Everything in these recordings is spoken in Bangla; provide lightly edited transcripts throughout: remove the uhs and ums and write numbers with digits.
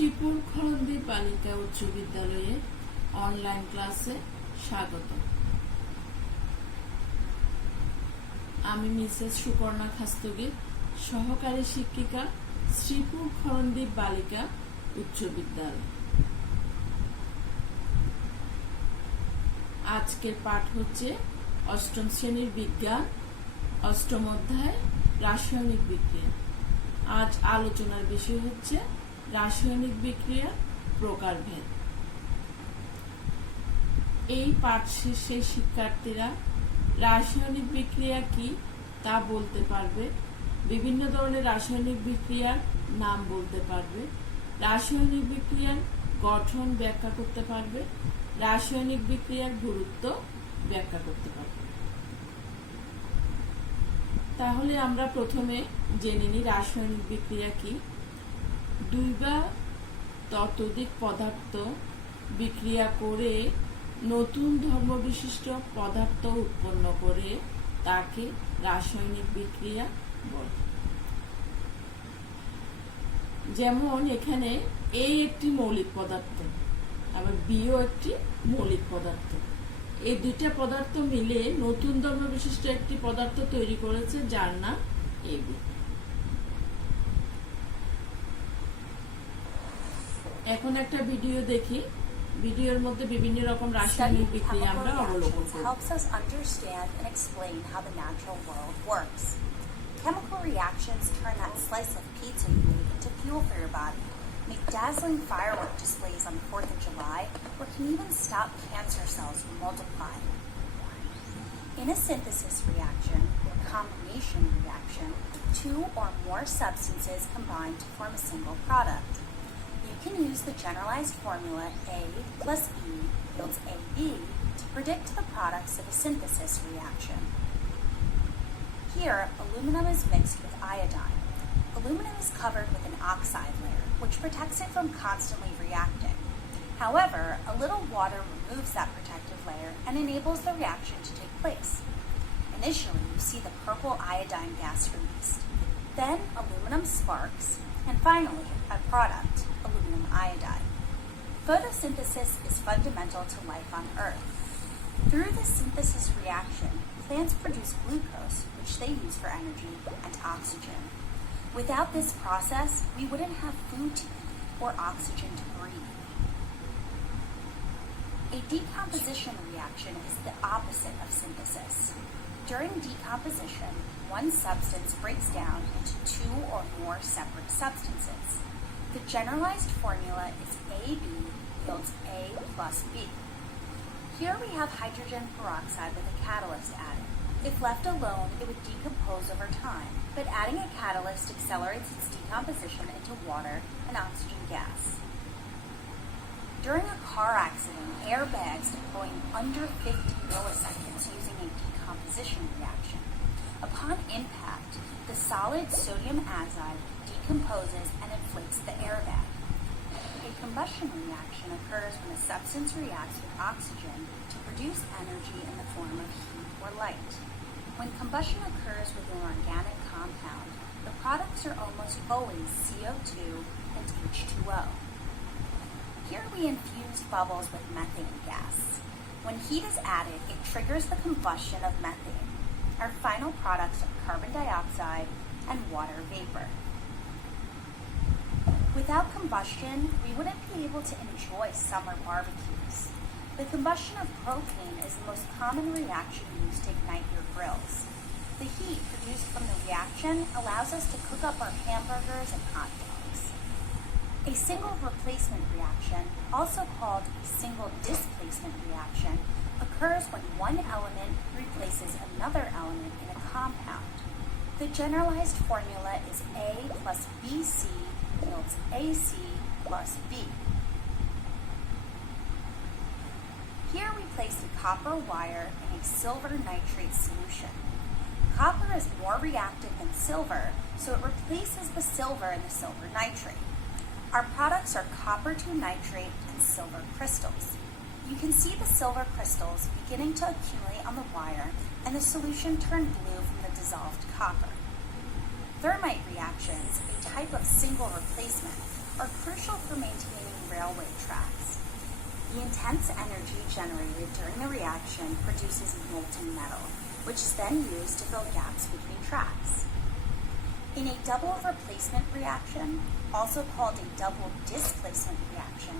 শ্রীপুর খরন্দীপ বালিকা উচ্চ বিদ্যালয়ে অনলাইন ক্লাসে স্বাগত। আমি মিসেস সুকর্ণা খাস্তগির, সহকারী শিক্ষিকা, শ্রীপুর খরন্দীপ বালিকা উচ্চ বিদ্যালয়। আজকের পাঠ হচ্ছে অষ্টম শ্রেণীর বিজ্ঞান, অষ্টম অধ্যায় রাসায়নিক বিক্রিয়া। আজ আলোচনার বিষয় হচ্ছে রাসায়নিক বিক্রিয়ার প্রকারভেদ। এই পাঠ শেষে শিক্ষার্থীরা রাসায়নিক বিক্রিয়া কি তা বলতে পারবে, বিভিন্ন ধরনের রাসায়নিক বিক্রিয়ার নাম বলতে পারবে, রাসায়নিক বিক্রিয়ার গঠন ব্যাখ্যা করতে পারবে, রাসায়নিক বিক্রিয়ার গুরুত্ব ব্যাখ্যা করতে পারবে। তাহলে আমরা প্রথমে জেনে নিই রাসায়নিক বিক্রিয়া কি। দুই বা ততোধিক পদার্থ বিক্রিয়া করে নতুন ধর্মবিশিষ্ট পদার্থ উৎপন্ন করে তাকে রাসায়নিক বিক্রিয়া বলে। যেমন এখানে A একটি মৌলিক পদার্থ, আবার বিও একটি মৌলিক পদার্থ। এই দুইটা পদার্থ মিলে নতুন ধর্মবিশিষ্ট একটি পদার্থ তৈরি করেছে, যার নাম AB। এখন একটা ভিডিও দেখি। ভিডিওর মধ্যে বিভিন্ন রকম রাসায়নিক বিক্রিয়া আমরা অবলোকন করব। helps us understand and explain how the natural world works. Chemical reactions turn that slice of pizza you made into fuel for your body, make dazzling firework displays on the 4th of July, or can even stop cancer cells from multiplying. In a synthesis reaction, or combination reaction, two or more substances combine to form a single product. You can use the generalized formula A plus E yields AB to predict the products of a synthesis reaction. Here, aluminum is mixed with iodine. Aluminum is covered with an oxide layer, which protects it from constantly reacting. However, a little water removes that protective layer and enables the reaction to take place. Initially, you see the purple iodine gas released. Then, aluminum sparks, and finally, a product, aluminum iodide. Photosynthesis is fundamental to life on Earth. Through this synthesis reaction, plants produce glucose, which they use for energy, and oxygen. Without this process, we wouldn't have food to eat or oxygen to breathe. A decomposition reaction is the opposite of synthesis. During decomposition, one substance breaks down into two or more separate substances. The generalized formula is AB yields A plus B. Here we have hydrogen peroxide with a catalyst added. If left alone, it would decompose over time, but adding a catalyst accelerates its decomposition into water and oxygen gas. During a car accident, airbags deploy in under 50 milliseconds using a decomposition reaction. Upon impact, the solid sodium azide decomposes and inflates the airbag. A combustion reaction occurs when a substance reacts with oxygen to produce energy in the form of heat or light. When combustion occurs with an organic compound, the products are almost always CO2 and H2O. Here we infused bubbles with methane gas. When heat is added, it triggers the combustion of methane. Our final products are carbon dioxide and water vapor. Without combustion, we wouldn't be able to enjoy summer barbecues. The combustion of propane is the most common reaction used to ignite your grills. The heat produced from the reaction allows us to cook up our hamburgers and hot dogs. A single replacement reaction, also called a single displacement reaction, occurs when one element replaces another element in a compound. The generalized formula is A plus BC yields AC plus B. Here we place a copper wire in a silver nitrate solution. Copper is more reactive than silver, so it replaces the silver in the silver nitrate. Our products are copper 2 nitrate and silver crystals. You can see the silver crystals beginning to accumulate on the wire and the solution turn blue from the dissolved copper. Thermite reactions, a type of single replacement, are crucial for maintaining railway tracks. The intense energy generated during the reaction produces molten metal, which is then used to fill gaps between tracks. In a double replacement reaction, also called a double displacement reaction,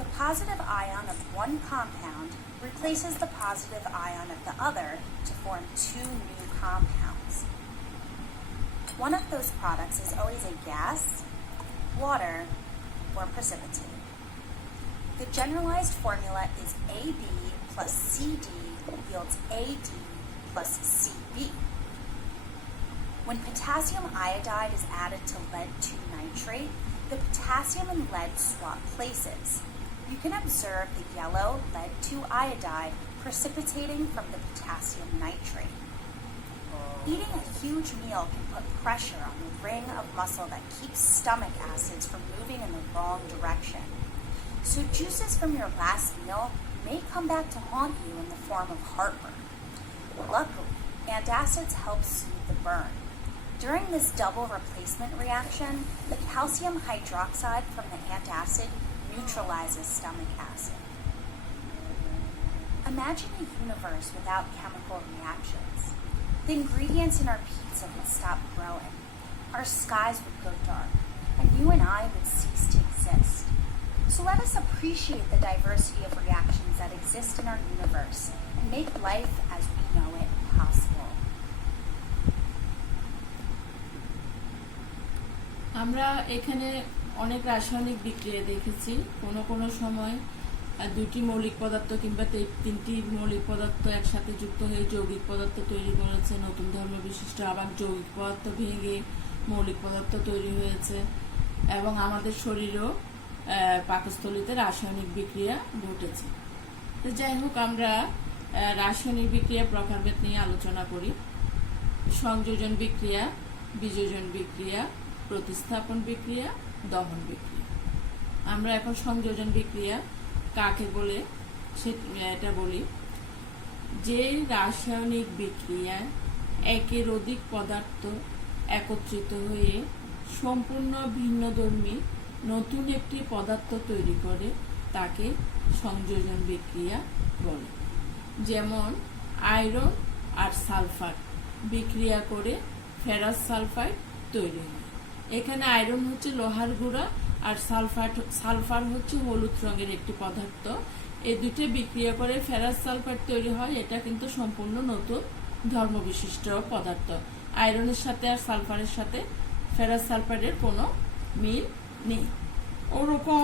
the positive ion of one compound replaces the positive ion of the other to form two new compounds. One of those products is always a gas, water, or precipitate. The generalized formula is AB plus CD yields AD plus CB. When potassium iodide is added to lead-2 nitrate, the potassium and lead swap places. You can observe the yellow lead-2 iodide precipitating from the potassium nitrate. Eating a huge meal can put pressure on the ring of muscle that keeps stomach acids from moving in the wrong direction. So juices from your last meal may come back to haunt you in the form of heartburn. Luckily, antacids help soothe the burn. During this double replacement reaction, the calcium hydroxide from the antacid neutralizes stomach acid. Imagine a universe without chemical reactions. The ingredients in our pizza would stop growing, our skies would go dark, and you and I would cease to exist. So let us appreciate the diversity of reactions that exist in our universe and make life as we know it possible. আমরা এখানে অনেক রাসায়নিক বিক্রিয়া দেখেছি। কোনো সময় দুটি মৌলিক পদার্থ কিংবা তিনটি মৌলিক পদার্থ একসাথে যুক্ত হয়ে যৌগিক পদার্থ তৈরি করেছে, নতুন ধর্ম বিশিষ্ট। আবার যৌগিক পদার্থ ভেঙে মৌলিক পদার্থ তৈরি হয়েছে, এবং আমাদের শরীরেও পাকস্থলীতে রাসায়নিক বিক্রিয়া ঘটেছে। তো যাই হোক, আমরা রাসায়নিক বিক্রিয়া প্রকারভেদ নিয়ে আলোচনা করি। সংযোজন বিক্রিয়া, বিযোজন বিক্রিয়া, প্রতিস্থাপন বিক্রিয়া, দহন বিক্রিয়া। আমরা এখন সংযোজন বিক্রিয়া কাকে বলে সেটা বলি। যে রাসায়নিক বিক্রিয়ায় একের অধিক পদার্থ একত্রিত হয়ে সম্পূর্ণ ভিন্নধর্মী নতুন একটি পদার্থ তৈরি করে তাকে সংযোজন বিক্রিয়া বলে। যেমন আয়রন আর সালফার বিক্রিয়া করে ফেরাস সালফাইড তৈরি হয়। এখানে আয়রন হচ্ছে লোহার গুঁড়া আর সালফার হচ্ছে হলুদ রঙের একটি পদার্থ। এই দুটো বিক্রিয়া করে ফেরাস সালফাইড তৈরি হয়। এটা কিন্তু সম্পূর্ণ নতুন ধর্মবিশিষ্ট পদার্থ। আয়রনের সাথে আর সালফারের সাথে ফেরাস সালফাইডের কোনো মিল নেই। ওরকম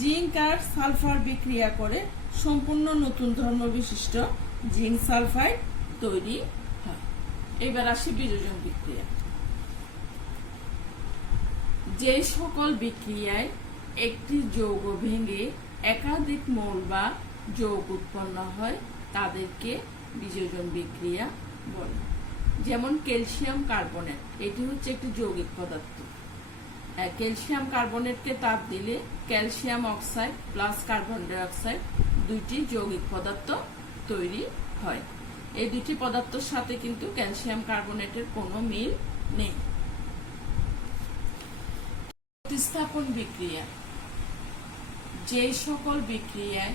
জিঙ্ক আর সালফার বিক্রিয়া করে সম্পূর্ণ নতুন ধর্মবিশিষ্ট জিঙ্ক সালফাইড তৈরি হয়। এবার আসি বিযোজন বিক্রিয়া। যে সকল বিক্রিয়ায় একটি যৌগ ভেঙে একাধিক মৌল বা যৌগ উৎপন্ন হয় তাদেরকে বিযোজন বিক্রিয়া বলে। যেমন ক্যালসিয়াম কার্বনেট, এটি হচ্ছে একটি যৌগিক পদার্থ। ক্যালসিয়াম কার্বনেটকে তাপ দিলে calcium oxide plus carbon die oxide দুইটি যৌগিক পদার্থ তৈরি হয়। এই দুটি পদার্থের সাথে কিন্তু ক্যালসিয়াম কার্বনেটের কোনো মিল নেই। প্রতিস্থাপন বিক্রিয়া, যে সকল বিক্রিয়ায়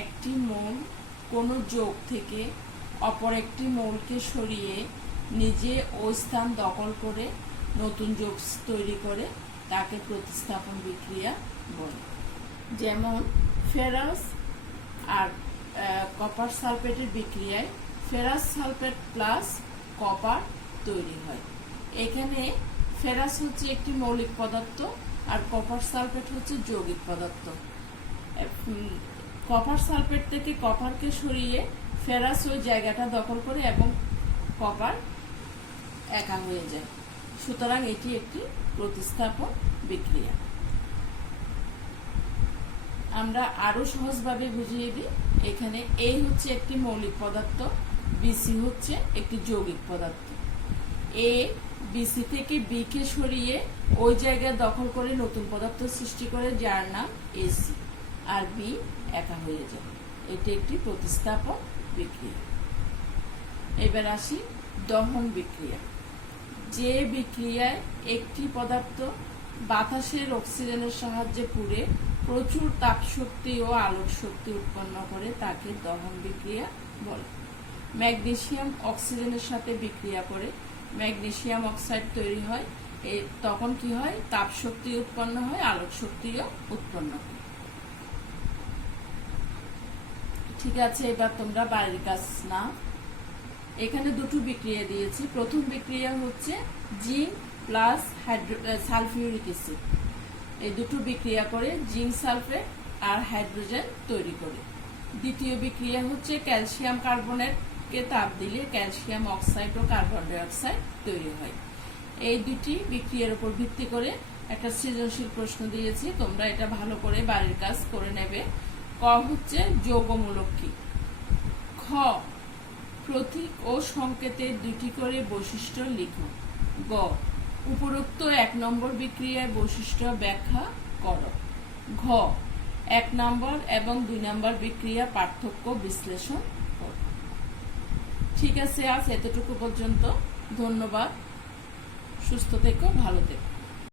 একটি মৌল কোনো যৌগ থেকে অপর একটি মৌলকে সরিয়ে নিজে ওই স্থান দখল করে নতুন যৌগ তৈরি করে তাকে প্রতিস্থাপন বিক্রিয়া বলে। যেমন ফেরাস আর কপার সালফেটের বিক্রিয়ায় ফেরাস সালফেট প্লাস কপার তৈরি হয়। এখানে ফেরাস হচ্ছে একটি মৌলিক পদার্থ আর কপার সালফেট হচ্ছে যৌগিক পদার্থ। কপার সালফেট থেকে কপারকে সরিয়ে ফেরাস ওই জায়গাটা দখল করে এবং কপার একা হয়ে যায়। সুতরাং এটি একটি প্রতিস্থাপন বিক্রিয়া। আমরা আরো সহজভাবে বুঝিয়ে দিই। এখানে এ হচ্ছে একটি মৌলিক পদার্থ, বিসি হচ্ছে একটি যৌগিক পদার্থ। এ বিসি থেকে বি কে সরিয়ে ওই জায়গায় দখল করে নতুন পদার্থ সৃষ্টি করে যার নাম এসি, আর বি একা হয়ে যায়। এটি একটি প্রতিস্থাপন বিক্রিয়া। এবার আসি দহন বিক্রিয়া। যে বিক্রিয়ায় একটি পদার্থ বাতাসের অক্সিজেনের সাহায্যে পুড়ে প্রচুর তাপশক্তি ও আলোক শক্তি উৎপন্ন করে তাকে দহন বিক্রিয়া বলে। ম্যাগনেসিয়াম অক্সিজেনের সাথে বিক্রিয়া করে ম্যাগনেসিয়াম অক্সাইড তৈরি হয়। তখন কি হয়? তাপশক্তি উৎপন্ন হয়, আলোক শক্তিও উৎপন্ন হয়। ঠিক আছে, এবার তোমরা বাড়ির কাজ না। এখানে দুটো বিক্রিয়া দিয়েছি। প্রথম বিক্রিয়া হচ্ছে জিঙ্ক প্লাস সালফিউরিক অ্যাসিড, এই দুটো বিক্রিয়া করে জিঙ্ক সালফেট আর হাইড্রোজেন তৈরি করে। দ্বিতীয় বিক্রিয়া হচ্ছে ক্যালসিয়াম কার্বনেটকে তাপ দিলে ক্যালসিয়াম অক্সাইড ও কার্বন ডাই অক্সাইড তৈরি হয়। এই দুটি বিক্রিয়ার উপর ভিত্তি করে একটা সৃজনশীল প্রশ্ন দিয়েছি, তোমরা এটা ভালো করে বাড়ির কাজ করে নেবে। ক হচ্ছে যৌগমূলক কি? খ প্রতীক ও সংকেতের দুটি করে বৈশিষ্ট্য লিখো। গ উপরোক্ত 1 নম্বর বিক্রিয়ার বৈশিষ্ট্য ব্যাখ্যা করো। ঘ 1 নম্বর এবং 2 নম্বর বিক্রিয়া পার্থক্য বিশ্লেষণ করো। ঠিক আছে, আজ এতটুকু পর্যন্ত। ধন্যবাদ। সুস্থ থেকো, ভালো থেকো।